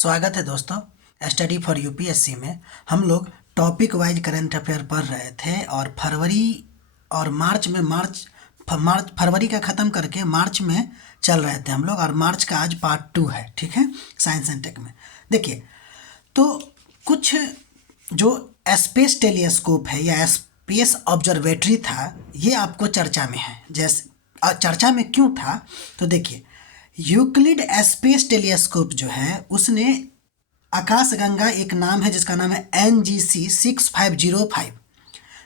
स्वागत है दोस्तों। स्टडी फॉर यूपीएससी में हम लोग टॉपिक वाइज करंट अफेयर पढ़ रहे थे और फरवरी और मार्च में फरवरी का ख़त्म करके मार्च में चल रहे थे हम लोग, और मार्च का आज पार्ट 2 है। ठीक है, साइंस एंड टेक में देखिए, तो कुछ जो स्पेस टेलीस्कोप है या स्पेस ऑब्जर्वेटरी था, ये आपको चर्चा में है। जैसे चर्चा में क्यों था, तो देखिए, यूक्लिड स्पेस टेलीस्कोप जो है उसने आकाशगंगा, एक नाम है जिसका नाम है NGC 6505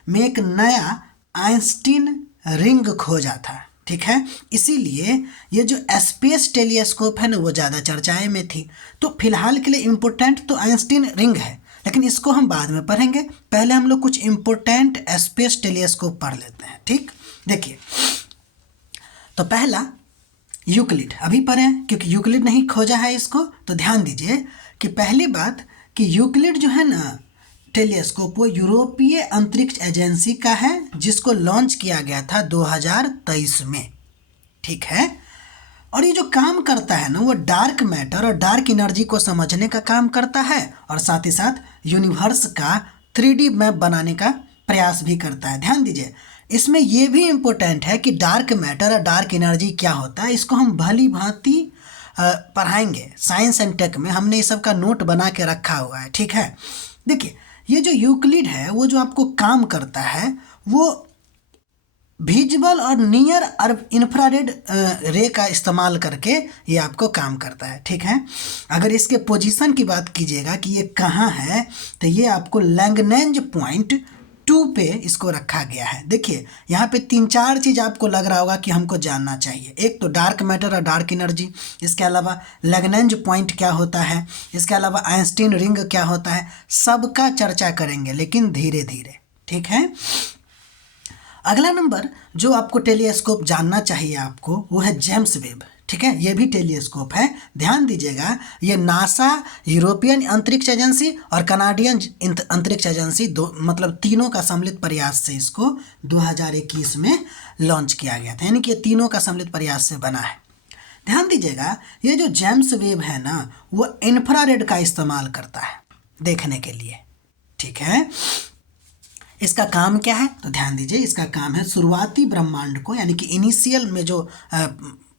में एक नया आइंस्टीन रिंग खोजा था। ठीक है, इसीलिए ये जो स्पेस टेलीस्कोप है ना, वो ज़्यादा चर्चाएं में थी। तो फिलहाल के लिए इम्पोर्टेंट तो आइंस्टीन रिंग है, लेकिन इसको हम बाद में पढ़ेंगे। पहले हम लोग कुछ इम्पोर्टेंट स्पेस टेलीस्कोप पढ़ लेते हैं। ठीक, देखिए, तो पहला यूक्लिड अभी पढ़ें, क्योंकि यूक्लिड नहीं खोजा है इसको। तो ध्यान दीजिए कि पहली बात कि यूक्लिड जो है ना टेलीस्कोप, वो यूरोपीय अंतरिक्ष एजेंसी का है, जिसको लॉन्च किया गया था 2023 में। ठीक है, और ये जो काम करता है ना, वो डार्क मैटर और डार्क एनर्जी को समझने का काम करता है, और साथ ही साथ यूनिवर्स का 3D मैप बनाने का प्रयास भी करता है। ध्यान दीजिए, इसमें यह भी इम्पोर्टेंट है कि डार्क मैटर और डार्क एनर्जी क्या होता है, इसको हम भली भांति पढ़ाएंगे। साइंस एंड टेक में हमने इस सब का नोट बना के रखा हुआ है। ठीक है, देखिए, ये जो यूक्लिड है वो जो आपको काम करता है, वो विजिबल और नियर इंफ्रारेड रे का इस्तेमाल करके ये आपको काम करता है। ठीक है, अगर इसके पोजीशन की बात कीजिएगा कि ये कहाँ है, तो ये आपको लैग्रेंज पॉइंट 2 पे इसको रखा गया है। देखिए, यहाँ पे 3-4 चीज़ आपको लग रहा होगा कि हमको जानना चाहिए। एक तो डार्क मैटर और डार्क एनर्जी, इसके अलावा लैग्रेंज पॉइंट क्या होता है, इसके अलावा आइंस्टीन रिंग क्या होता है, सबका चर्चा करेंगे, लेकिन धीरे धीरे। ठीक है, अगला नंबर जो आपको टेलीस्कोप जानना चाहिए आपको, वो है जेम्स वेब। ठीक है, ये भी टेलीस्कोप है। ध्यान दीजिएगा, ये नासा, यूरोपियन अंतरिक्ष एजेंसी और कनाडियन अंतरिक्ष एजेंसी, दो मतलब तीनों का सम्मिलित प्रयास से इसको 2021 में लॉन्च किया गया था। यानी कि ये तीनों का सम्मिलित प्रयास से बना है। ध्यान दीजिएगा, ये जो जेम्स वेब है ना, वो इंफ्रारेड का इस्तेमाल करता है देखने के लिए। ठीक है, इसका काम क्या है, तो ध्यान दीजिए, इसका काम है शुरुआती ब्रह्मांड को, यानी कि इनिशियल में जो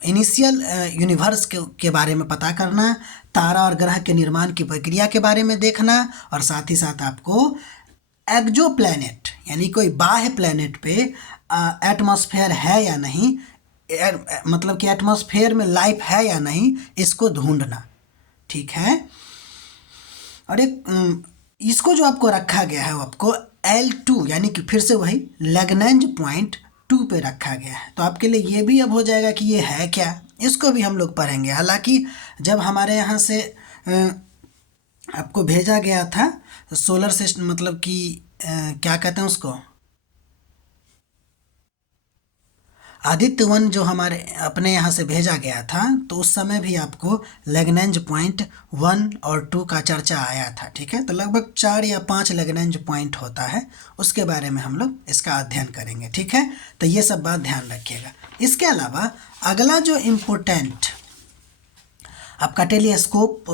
इनिशियल यूनिवर्स के बारे में पता करना, तारा और ग्रह के निर्माण की प्रक्रिया के बारे में देखना, और साथ ही साथ आपको एक्जो प्लैनेट यानी कोई बाह्य प्लैनेट पे एटमॉस्फेयर है या नहीं, मतलब कि एटमॉस्फेयर में लाइफ है या नहीं, इसको ढूंढना। ठीक है, और एक इसको जो आपको रखा गया है वो आपको L2 यानी कि फिर से वही लैग्रेंज पॉइंट 2 पे रखा गया है। तो आपके लिए ये भी अब हो जाएगा कि ये है क्या, इसको भी हम लोग पढ़ेंगे। हालांकि जब हमारे यहाँ से आपको भेजा गया था सोलर सिस्टम, मतलब कि क्या कहते हैं उसको, आदित्य 1 जो हमारे अपने यहाँ से भेजा गया था, तो उस समय भी आपको लैग्रेंज पॉइंट 1 और 2 का चर्चा आया था। ठीक है, तो लगभग 4 या 5 लैग्रेंज पॉइंट होता है, उसके बारे में हम लोग इसका अध्ययन करेंगे। ठीक है, तो ये सब बात ध्यान रखिएगा। इसके अलावा अगला जो इम्पोर्टेंट आपका टेलीस्कोप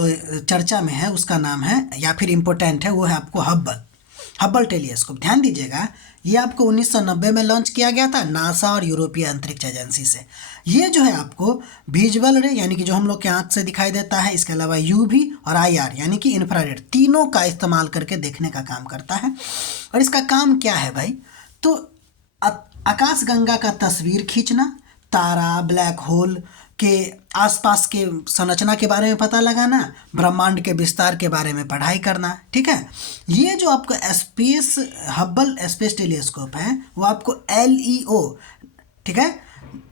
चर्चा में है, उसका नाम है या फिर इम्पोर्टेंट है, वो है आपको हब्बल टेलीस्कोप। ध्यान दीजिएगा, ये आपको 1990 में लॉन्च किया गया था नासा और यूरोपीय अंतरिक्ष एजेंसी से। ये जो है आपको विजुअल रे यानी कि जो हम लोग के आंख से दिखाई देता है, इसके अलावा UV और IR यानी कि इंफ्रारेड, तीनों का इस्तेमाल करके देखने का काम करता है। और इसका काम क्या है भाई, तो आकाशगंगा का तस्वीर खींचना, तारा, ब्लैक होल के आसपास के संरचना के बारे में पता लगाना, ब्रह्मांड के विस्तार के बारे में पढ़ाई करना। ठीक है, ये जो आपको हब्बल स्पेस टेलीस्कोप है, वो आपको LEO, ठीक है,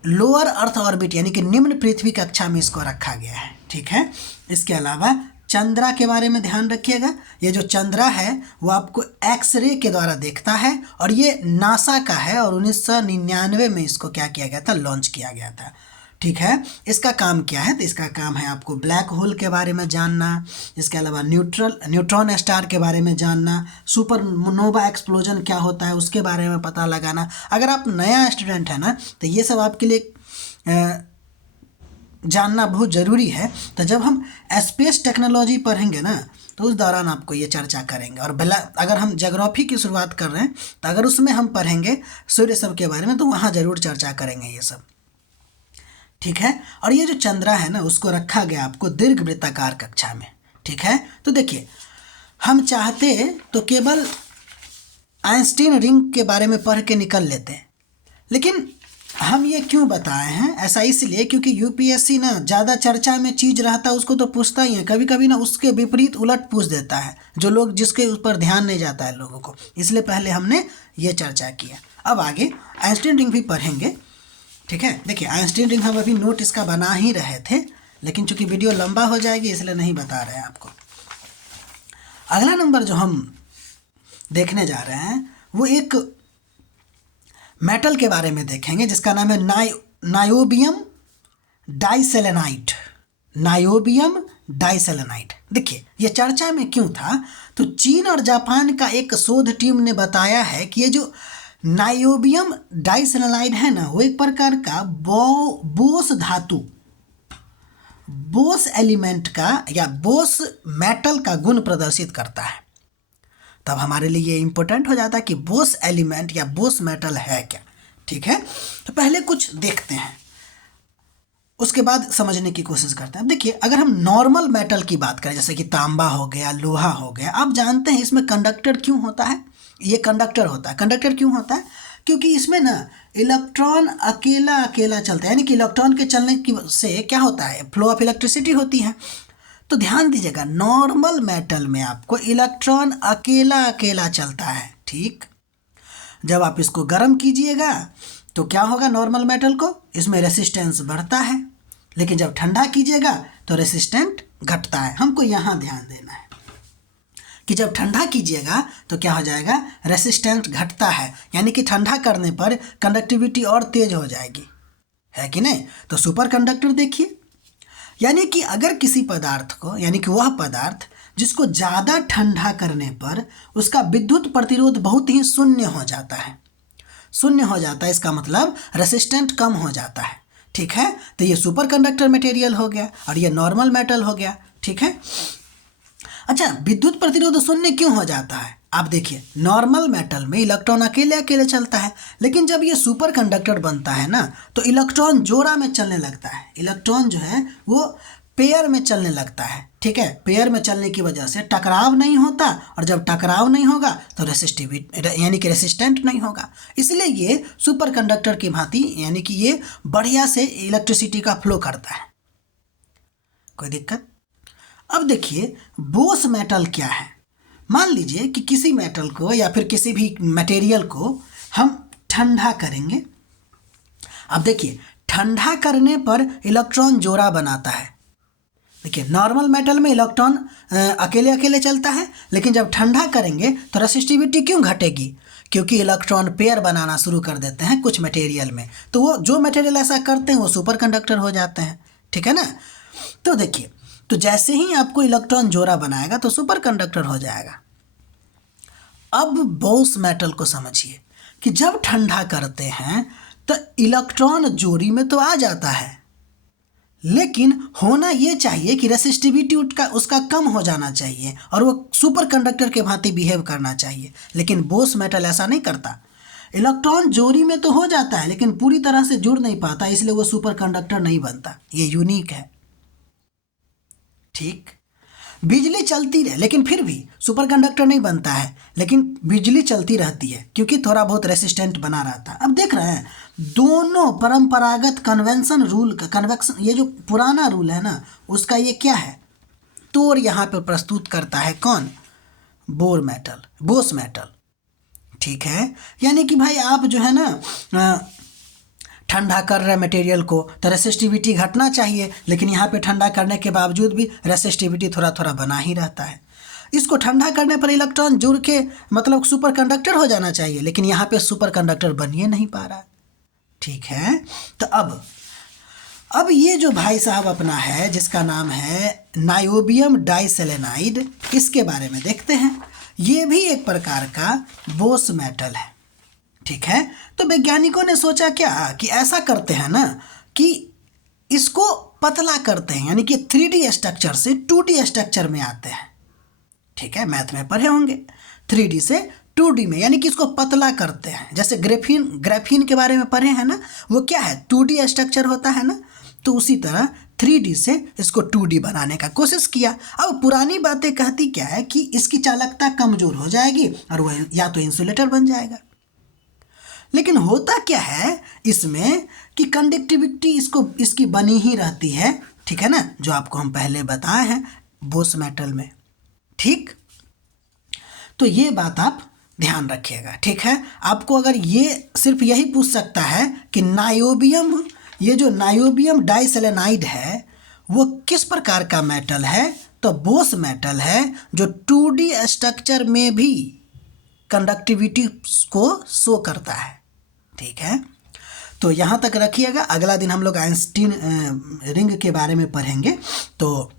लोअर अर्थ ऑर्बिट यानी कि निम्न पृथ्वी कक्षा में इसको रखा गया है। ठीक है, इसके अलावा चंद्रा के बारे में ध्यान रखिएगा। ये जो चंद्रा है वो आपको एक्सरे के द्वारा देखता है, और ये नासा का है, और 1999 में इसको क्या किया गया था, लॉन्च किया गया था। ठीक है, इसका काम क्या है, तो इसका काम है आपको ब्लैक होल के बारे में जानना, इसके अलावा न्यूट्रॉन स्टार के बारे में जानना, सुपरनोवा एक्सप्लोजन क्या होता है उसके बारे में पता लगाना। अगर आप नया स्टूडेंट है ना, तो ये सब आपके लिए जानना बहुत ज़रूरी है। तो जब हम स्पेस टेक्नोलॉजी पढ़ेंगे ना तो उस दौरान आपको ये चर्चा करेंगे। और भला अगर हम ज्योग्राफी की शुरुआत कर रहे हैं तो अगर उसमें हम पढ़ेंगे सूर्य सब के बारे में तो वहाँ ज़रूर चर्चा करेंगे ये सब, ठीक है। और ये जो चंद्रा है ना उसको रखा गया आपको दीर्घ वृत्ताकार कक्षा में, ठीक है। तो देखिए हम चाहते तो केवल आइंस्टीन रिंग के बारे में पढ़ के निकल लेते, लेकिन हम ये क्यों बताए हैं, ऐसा इसलिए क्योंकि यूपीएससी ना ज़्यादा चर्चा में चीज़ रहता है उसको तो पूछता ही है, कभी कभी ना उसके विपरीत उलट पूछ देता है जो लोग जिसके ऊपर ध्यान नहीं जाता है लोगों को, इसलिए पहले हमने ये चर्चा किया। अब आगे आइंस्टीन रिंग भी पढ़ेंगे, ठीक है। देखिए आइंस्टीन रिंग हम अभी नोट इसका बना ही रहे थे, लेकिन चूंकि वीडियो लंबा हो जाएगी इसलिए नहीं बता रहे हैं आपको। अगला नंबर जो हम देखने जा रहे हैं वो एक मेटल के बारे में देखेंगे जिसका नाम है नायोबियम डाइसेलेनाइड। नायोबियम डाइसेलेनाइड, देखिए ये चर्चा में क्यों था, तो चीन और जापान का एक शोध टीम ने बताया है कि ये जो नायोबियम डाइसेलेनाइड है ना वो एक प्रकार का बोस धातु, बोस एलिमेंट का या बोस मेटल का गुण प्रदर्शित करता है। तब हमारे लिए ये इम्पोर्टेंट हो जाता है कि बोस एलिमेंट या बोस मेटल है क्या, ठीक है। तो पहले कुछ देखते हैं उसके बाद समझने की कोशिश करते हैं। अब देखिए अगर हम नॉर्मल मेटल की बात करें जैसे कि तांबा हो गया, लोहा हो गया, आप जानते हैं इसमें कंडक्टर क्यों होता है, ये कंडक्टर होता है। कंडक्टर क्यों होता है, क्योंकि इसमें ना इलेक्ट्रॉन अकेला अकेला चलता है, यानी कि इलेक्ट्रॉन के चलने की से क्या होता है, फ्लो ऑफ इलेक्ट्रिसिटी होती है। तो ध्यान दीजिएगा नॉर्मल मेटल में आपको इलेक्ट्रॉन अकेला अकेला चलता है, ठीक। जब आप इसको गर्म कीजिएगा तो क्या होगा, नॉर्मल मेटल को इसमें रेसिस्टेंस बढ़ता है, लेकिन जब ठंडा कीजिएगा तो रेसिस्टेंट घटता है। हमको यहाँ ध्यान देना है कि जब ठंडा कीजिएगा तो क्या हो जाएगा, रेसिस्टेंस घटता है, यानी कि ठंडा करने पर कंडक्टिविटी और तेज हो जाएगी, है कि नहीं। तो सुपर कंडक्टर देखिए, यानी कि अगर किसी पदार्थ को, यानी कि वह पदार्थ जिसको ज़्यादा ठंडा करने पर उसका विद्युत प्रतिरोध बहुत ही शून्य हो जाता है, शून्य हो जाता है, इसका मतलब रेसिस्टेंट कम हो जाता है, ठीक है। तो ये सुपर कंडक्टर मटेरियल हो गया और ये नॉर्मल मेटल हो गया, ठीक है। अच्छा विद्युत प्रतिरोध शून्य क्यों हो जाता है, आप देखिए नॉर्मल मेटल में इलेक्ट्रॉन अकेले अकेले चलता है, लेकिन जब ये सुपर कंडक्टर बनता है ना तो इलेक्ट्रॉन जोड़ा में चलने लगता है, इलेक्ट्रॉन जो है वो पेयर में चलने लगता है, ठीक है। पेयर में चलने की वजह से टकराव नहीं होता, और जब टकराव नहीं होगा तो रेसिस्टिविटी यानी कि रेसिस्टेंट नहीं होगा, इसलिए ये सुपर कंडक्टर की भांति यानी कि ये बढ़िया से इलेक्ट्रिसिटी का फ्लो करता है, कोई दिक्कत। अब देखिए बोस मेटल क्या है, मान लीजिए कि किसी मेटल को या फिर किसी भी मटेरियल को हम ठंडा करेंगे। अब देखिए ठंडा करने पर इलेक्ट्रॉन जोड़ा बनाता है, देखिए नॉर्मल मेटल में इलेक्ट्रॉन अकेले अकेले चलता है, लेकिन जब ठंडा करेंगे तो रेसिस्टिविटी क्यों घटेगी, क्योंकि इलेक्ट्रॉन पेयर बनाना शुरू कर देते हैं कुछ मटेरियल में, तो वो जो मटेरियल ऐसा करते हैं वो सुपर कंडक्टर हो जाते हैं, ठीक है ना। तो देखिए तो जैसे ही आपको इलेक्ट्रॉन जोड़ा बनाएगा तो सुपर कंडक्टर हो जाएगा। अब बोस मेटल को समझिए कि जब ठंडा करते हैं तो इलेक्ट्रॉन जोड़ी में तो आ जाता है, लेकिन होना ये चाहिए कि रेसिस्टिविटी उसका कम हो जाना चाहिए और वो सुपर कंडक्टर के भांति बिहेव करना चाहिए, लेकिन बोस मेटल ऐसा नहीं करता। इलेक्ट्रॉन जोड़ी में तो हो जाता है लेकिन पूरी तरह से जुड़ नहीं पाता, इसलिए वो सुपर कंडक्टर नहीं बनता, ये यूनिक है, ठीक। बिजली चलती रहे लेकिन फिर भी सुपर कंडक्टर नहीं बनता है, लेकिन बिजली चलती रहती है क्योंकि थोड़ा बहुत रेसिस्टेंट बना रहता है। अब देख रहे हैं दोनों परंपरागत कन्वेंशन रूल का कन्वेक्शन, ये जो पुराना रूल है ना उसका ये क्या है, तोड़ यहाँ पे प्रस्तुत करता है कौन, बोस मेटल, ठीक है। यानी कि भाई आप जो है ना ठंडा कर रहे मटेरियल को तो रेसिस्टिविटी घटना चाहिए, लेकिन यहाँ पे ठंडा करने के बावजूद भी रेसिस्टिविटी थोड़ा थोड़ा बना ही रहता है। इसको ठंडा करने पर इलेक्ट्रॉन जुड़ के मतलब सुपर कंडक्टर हो जाना चाहिए, लेकिन यहाँ पे सुपर कंडक्टर बन ही नहीं पा रहा, ठीक है। तो अब ये जो भाई साहब अपना है जिसका नाम है नायोबियम डाइसेलेनाइड, इसके बारे में देखते हैं। ये भी एक प्रकार का बोस मेटल है, ठीक है। तो वैज्ञानिकों ने सोचा क्या कि ऐसा करते हैं ना कि इसको पतला करते हैं, यानी कि 3D स्ट्रक्चर से 2D स्ट्रक्चर में आते हैं। ठीक है, मैथ में पढ़े होंगे, 3D से 2D में, यानी कि इसको पतला करते हैं। जैसे ग्राफीन के बारे में पढ़े हैं ना, वो क्या है, 2D स्ट्रक्चर होता है ना, तो उसी तरह 3D से इसको 2D बनाने का कोशिश किया। अब पुरानी बातें कहती क्या है कि इसकी चालकता कमज़ोर हो जाएगी और वह या तो इंसुलेटर बन जाएगा। लेकिन होता क्या है इसमें कि कंडक्टिविटी इसकी बनी ही रहती है। ठीक है ना, जो आपको हम पहले बताए हैं बोस मेटल में। ठीक, तो ये बात आप ध्यान रखिएगा। ठीक है, आपको अगर ये सिर्फ यही पूछ सकता है कि नायोबियम, ये जो नायोबियम डाइसेलेनाइड है वो किस प्रकार का मेटल है, तो बोस मेटल है जो 2D स्ट्रक्चर में भी कंडक्टिविटी को शो करता है। ठीक है, तो यहाँ तक रखिएगा। अगला दिन हम लोग आइंस्टीन रिंग के बारे में पढ़ेंगे। तो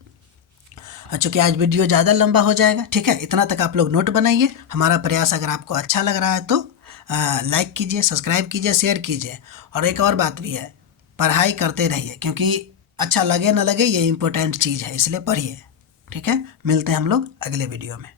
चूँकि आज वीडियो ज़्यादा लंबा हो जाएगा, ठीक है, इतना तक आप लोग नोट बनाइए। हमारा प्रयास अगर आपको अच्छा लग रहा है तो लाइक कीजिए, सब्सक्राइब कीजिए, शेयर कीजिए। और एक और बात भी है, पढ़ाई करते रहिए, क्योंकि अच्छा लगे ना लगे ये इम्पोर्टेंट चीज़ है, इसलिए पढ़िए। ठीक है, मिलते हैं हम लोग अगले वीडियो में।